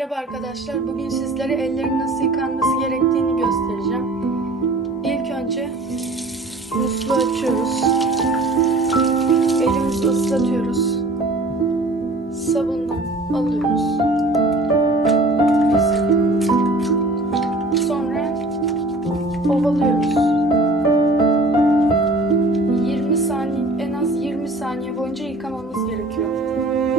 Merhaba arkadaşlar. Bugün sizlere ellerin nasıl yıkanması gerektiğini göstereceğim. İlk önce musluğu açıyoruz. Elimizi ıslatıyoruz. Sabundan alıyoruz. Sonra ovalıyoruz. 20 saniye, en az 20 saniye boyunca yıkamamız gerekiyor.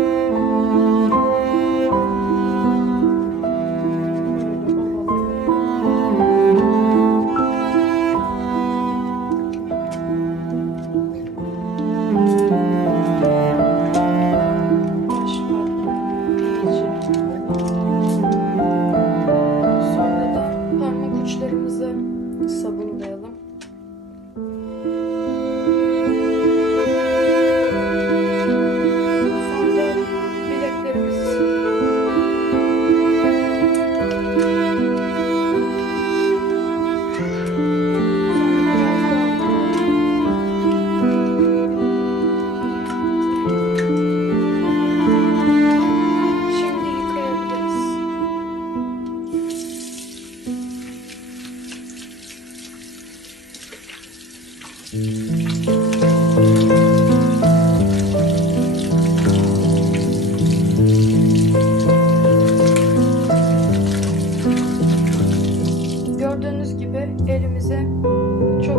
Gördüğünüz gibi elimize çok